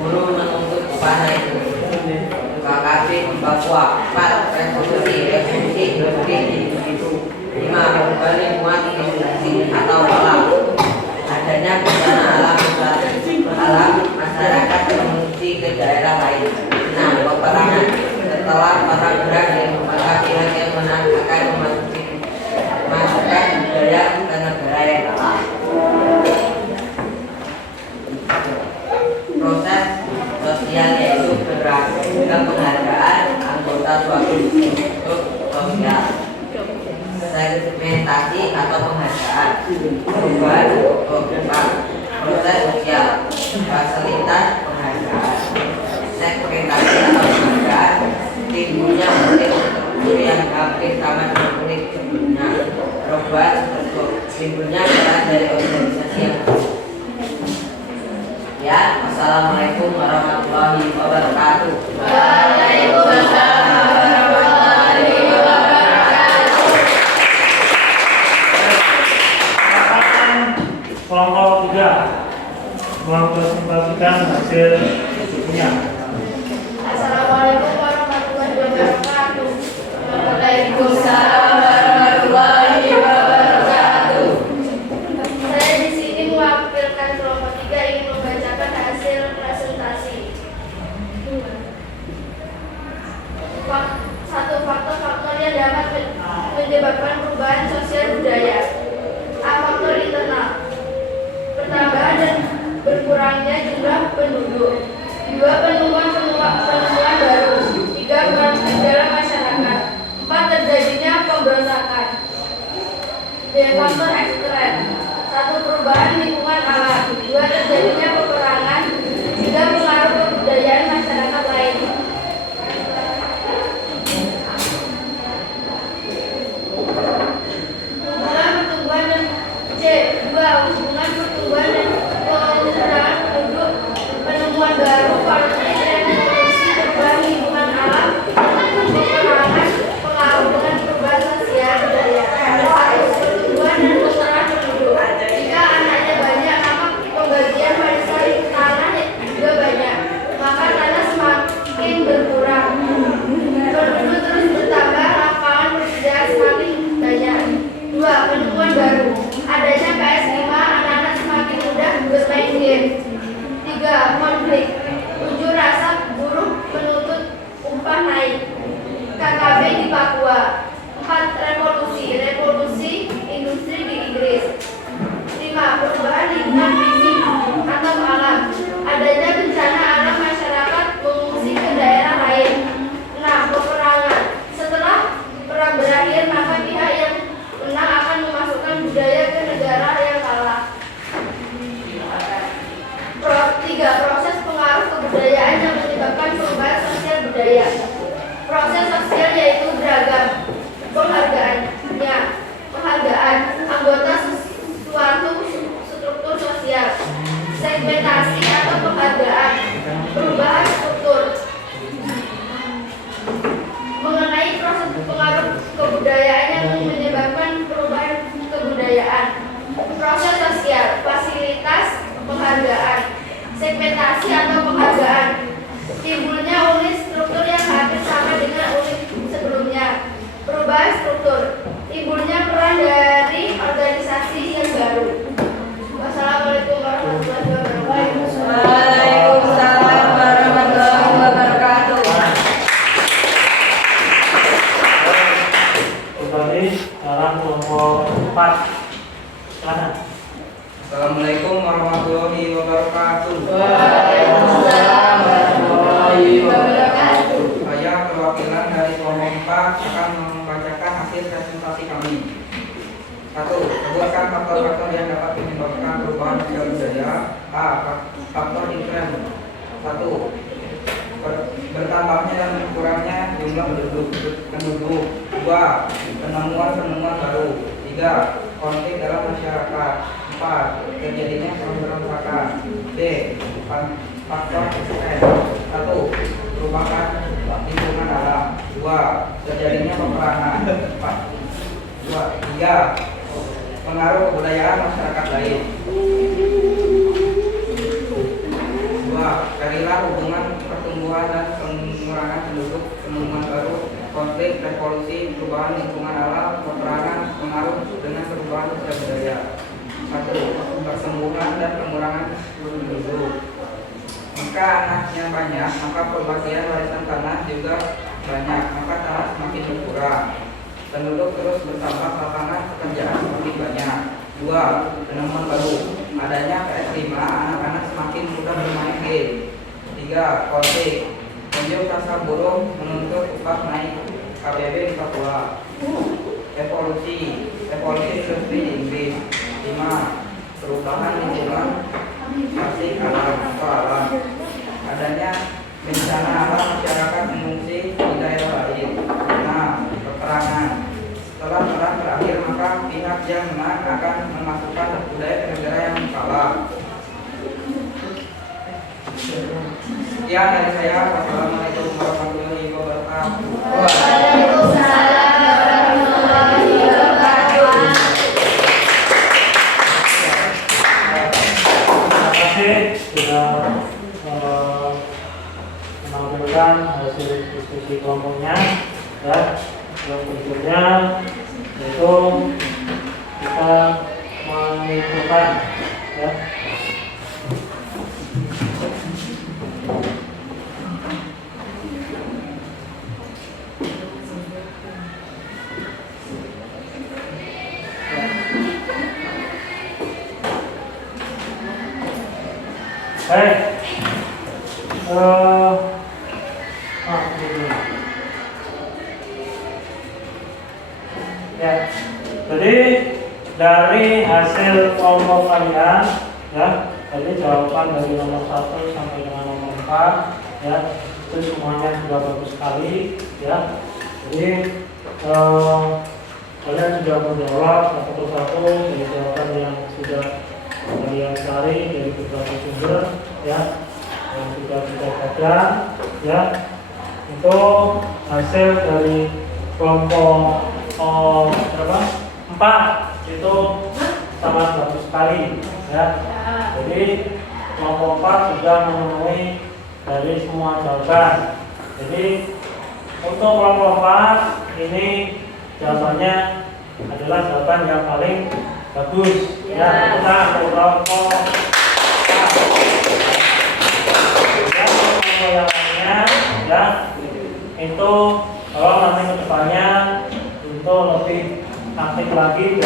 buruh menuntut upah naik. KKB di Papua. 4. Revolusi industri. 5. Perubahan lingkungan industri atau alam. Adanya bencana alam, masyarakat mengungsi ke daerah lain. 6. Peperangan. Setelah perang berakhir, maka pihak yang menang akan memasukkan budaya ke negara yang kalah. Proses sosial yaitu beragam penghargaan anggota suatu struktur sosial. Segmentasi atau penghargaan. Perubahan proses sosial. Fasilitas penghargaan. Segmentasi atau penghargaan, timbulnya unit struktur yang hampir sama dengan unit sebelumnya. Perubahan struktur, timbulnya peran dari organisasi yang baru. Ya, wassalamualaikum warahmatullahi wabarakatuh. Waalaikumsalam warahmatullahi wabarakatuh. Kelompok 3. Tolong presentasikan hasil bukunya. Assalamualaikum warahmatullahi wabarakatuh. Waalaikumsalam warahmatullahi wabarakatuh. Saya di sini mewakilkan kelompok 3 ingin membacakan hasil presentasi. Satu faktor-faktor yang dapat menyebabkan perubahan sosial budaya. A. Faktor internal. Pertambahan dan berkurangnya jumlah penduduk. 2. Penemuan baru. 3. Konflik dalam masyarakat. 4. Terjadinya pemberontakan. B. Faktor ekstern. 1. Perubahan lingkungan alam. 2. Terjadinya peperangan. 3. Pengaruh kebudayaan masyarakat lain. Hubungan pertumbuhan dan C. 2. Hubungan pertumbuhan dan pengurangan penduduk, penemuan baru, konflik, revolusi, perubahan lingkungan alam, peperangan, pengaruh dengan perubahan sosial budaya. 1. Pertumbuhan dan pengurangan penduduk. Jika anaknya banyak, maka pembagian warisan tanah juga banyak, maka tanah semakin berkurang. Penduduk terus bertambah, lapangan pekerjaan semakin banyak. 2. Penemuan baru. Adanya PS5, anak-anak semakin mudah bermain game. 3. Konflik. Unjuk rasa buruh menuntut upah naik. KKB di Papua. 4. Revolusi industri di Inggris. 5. Perubahan lingkungan fisik atau alam. Adanya bencana alam, masyarakat mengungsi ke daerah lain. 6. Peperangan. Setelah perang berakhir, maka pihak yang menang akan memasukkan budaya ke negara yang kalah. 3. Proses pengaruh kebudayaan yang menyebabkan perubahan sosial budaya. Proses sosial yaitu beragam. Penghargaan anggota suatu struktur sosial. Segmentasi atau penghargaan. Perubahan struktur. Mengenai proses pengaruh kebudayaan yang menyebabkan perubahan kebudayaan. Proses sosial, fasilitas, penghargaan. Segmentasi atau penghargaan. Timbulnya unit struktur yang hampir sama dengan unit sebelumnya. Perubahan struktur. Timbulnya peran dari organisasi yang baru. Wassalamualaikum warahmatullahi wabarakatuh. Waalaikumsalam warahmatullahi wabarakatuh. Kembali dalam kelompok 4. Silakan. Assalamualaikum warahmatullahi wabarakatuh. Waalaikumsalam warahmatullahi wabarakatuh. Saya perwakilan dari kelompok 4 akan membacakan hasil presentasi kami. 1. Sebutkan faktor-faktor yang dapat menyebabkan perubahan sosial budaya. A. Faktor intern. 1. Bertambahnya dan berkurangnya jumlah penduduk. 2. Penemuan baru. 3. Konflik dalam masyarakat. 4. Terjadinya pemberontakan. B. Faktor ekstern. 1. Perubahan lingkungan alam. 2. Terjadinya peperangan. 3. Pengaruh kebudayaan masyarakat lain. 2. Carilah hubungan pertumbuhan dan pengurangan penduduk, penemuan baru, konflik, revolusi, perubahan lingkungan alam, peperangan, pengaruh dengan perubahan sosial budaya. 1. Persembuhan dan pengurangan penduduk. Jika anaknya banyak, maka pembagian warisan tanah juga banyak, maka tanah semakin berkurang. Penduduk terus bertambah, lapangan pekerjaan semakin banyak. 2. Penemuan baru. Adanya PS5, anak-anak semakin mudah bermain game. 3. Konflik. Unjuk rasa buruh menuntut upah naik. KBB di Papua. Revolusi industri di Inggris. 5. Perubahan lingkungan masih alam. Adanya bencana alam, masyarakat mengungsi di daerah lain. 6. Peperangan. Setelah perang berakhir, maka pihak yang menang akan memasukkan budaya ke negara yang kalah. Sekian dari saya. Wassalamualaikum warahmatullahi wabarakatuh. Waalaikumsalam warahmatullahi wabarakatuh. Terima kasih. tampilkan hasil diskusi kelompoknya. Ya, yang berikutnya yaitu kita menentukan ya. Baik. Ini. Ya. Jadi dari hasil kelompok kalian ya, jadi jawaban dari nomor 1 sampai dengan nomor 4 ya, itu semuanya sudah bagus sekali ya. Jadi kalian sudah menjawab satu persatu dari jawaban yang sudah kalian cari dari beberapa sumber ya, yang sudah kita baca ya. Itu hasil dari kelompok 4 itu sangat bagus sekali ya. Jadi kelompok 4 sudah memenuhi dari semua jawaban. Jadi untuk kelompok 4 ini jawabannya adalah jawaban yang paling bagus ya. Kita kelompok 4 dan kelompok yang lainnya ya, itu kalau nanti ke depannya untuk lebih aktif lagi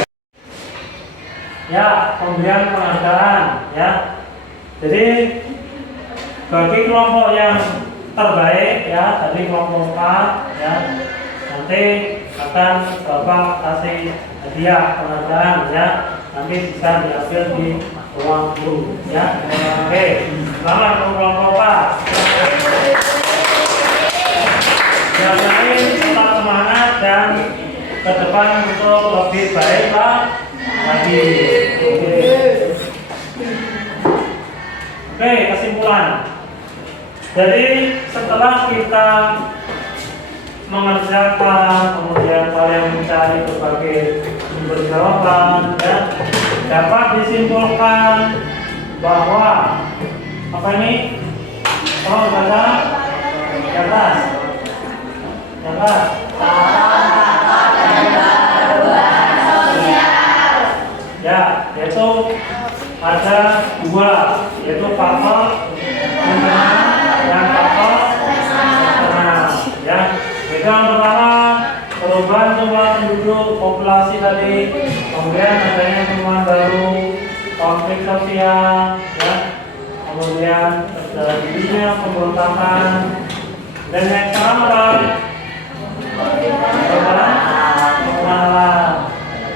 ya, pemberian penghargaan ya. Jadi bagi kelompok yang terbaik ya, dari kelompok 4 ya, nanti akan Bapak kasih hadiah penghargaan ya, nanti bisa diambil di ruang guru ya. Oke, selamat untuk kelompok 4. Yang lain tetap semangat dan ke depan untuk lebih baik lagi. Oke, kesimpulan. Jadi setelah kita mengerjakan, kemudian kalian mencari berbagai sumber jawaban, ya, dapat disimpulkan bahwa apa ini? Oh, baca di atas. Di atas. Ya, yaitu ada 2, yaitu faktor internal dan faktor eksternal. Ya, itu yang pertama, perubahan jumlah penduduk populasi tadi, kemudian adanya temuan baru, konflik sosial, ya, kemudian terjadinya pemberontakan, dan yang eksternal pengenalan,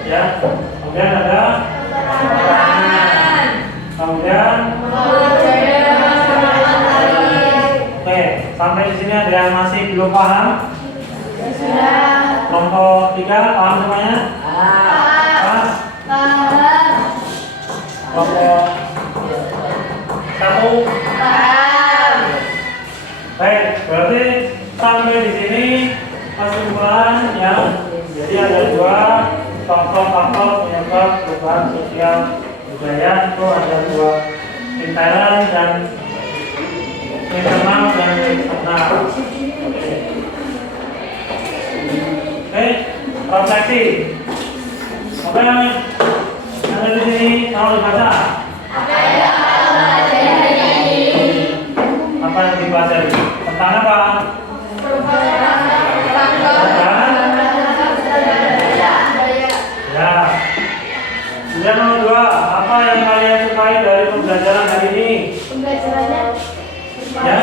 ya. Kemudian ada kemudian oke, sampai di sini ada yang masih belum paham? Kelompok 3 paham semuanya? Kelompok 1 baik, berarti sampai di sini kesimpulan ya. Jadi ada 2 faktor-faktor penyebab perubahan sosial budaya, itu ada 2, internal dan eksternal. Oke, refleksi. Apa yang ada di sini kalau dibaca? Apa yang dibaca? Tentang apa? Ya. Kemudian nomor 2, apa yang kalian sukai dari pembelajaran hari ini? Pembelajarannya Ya.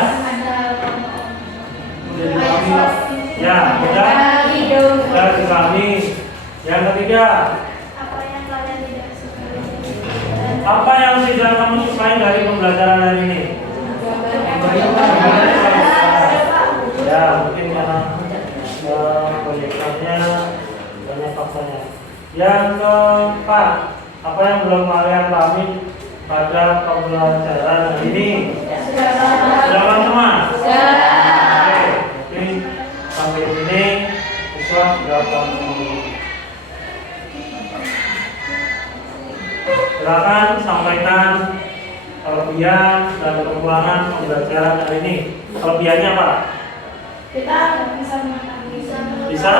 Ya, sudah dipahami. Yang ketiga, apa yang kalian tidak sukai? apa yang tidak kamu sukai dari pembelajaran hari ini? Ya, mungkin karena proyeknya banyak faktornya. Yang keempat, apa yang belum kalian pahami pada pembelajaran hari ini? Sudah paham semua? Oke, jadi sampai sini siswa sudah paham semua. Silakan sampaikan kelebihan dan kekurangan pembelajaran hari ini. Kelebihannya apa? kita bisa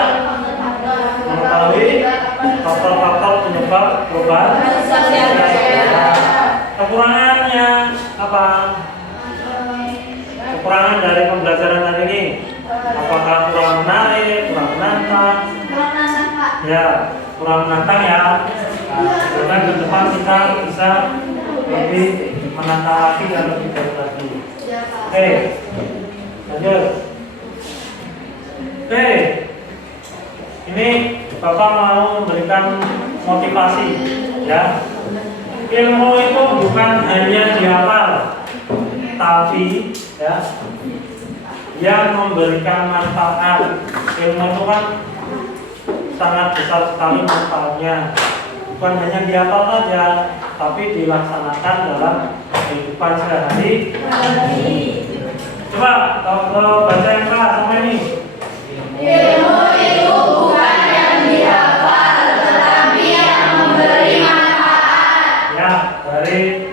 mengetahui faktor-faktor penyebab perubahan sosial. Kekurangannya apa? Kekurangan dari pembelajaran hari ini, apakah kurang menarik, kurang menantang? Ya, kurang menantang ya. Nah, ke depan kita bisa lebih menantang lagi dan lebih baik lagi. Oke, lanjut. Oke, ini Bapak mau memberikan motivasi, ya. Ilmu itu bukan hanya dihafal, tapi ya yang memberikan manfaat. Ilmu itu kan sangat besar sekali manfaatnya, bukan hanya dihafal saja, tapi dilaksanakan dalam kehidupan sehari-hari. Coba kalau baca yang kelas sama ini. Ilmu itu bukan yang dihafal, tetapi yang memberi manfaat. Ya, dari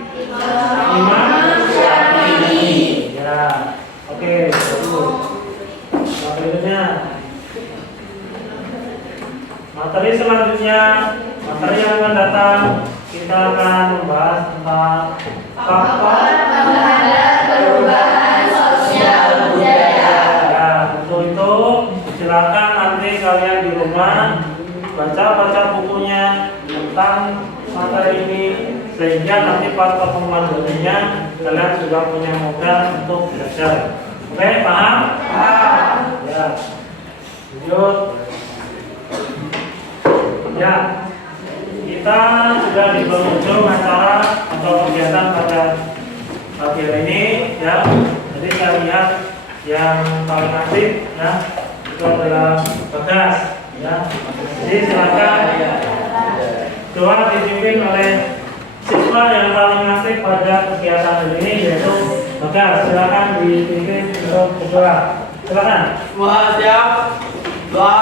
Imam Syafi'i. Ya, oke, bagus. Selanjutnya, materi selanjutnya, materi yang akan datang, kita akan membahas tentang faktor Perubahan sosial budaya. Ya, untuk itu silakan nanti kalian di rumah baca bukunya tentang materi ini, sehingga nanti pas pertemuan berikutnya kalian sudah punya modal untuk belajar. Oke, paham? Paham. Ya. Lanjut. Ya, kita sudah di penghujung acara atau kegiatan pada pagi hari ini, ya. Jadi saya lihat yang paling aktif, ya, itu adalah Bagas, ya. Jadi silakan doa dipimpin oleh siswa yang paling aktif pada kegiatan hari ini, yaitu Bagas. Silakan dipimpin untuk berdoa. Silakan. Semua siap? Doa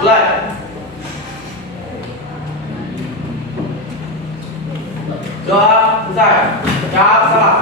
mulai. Doa selesai. Jawab salah.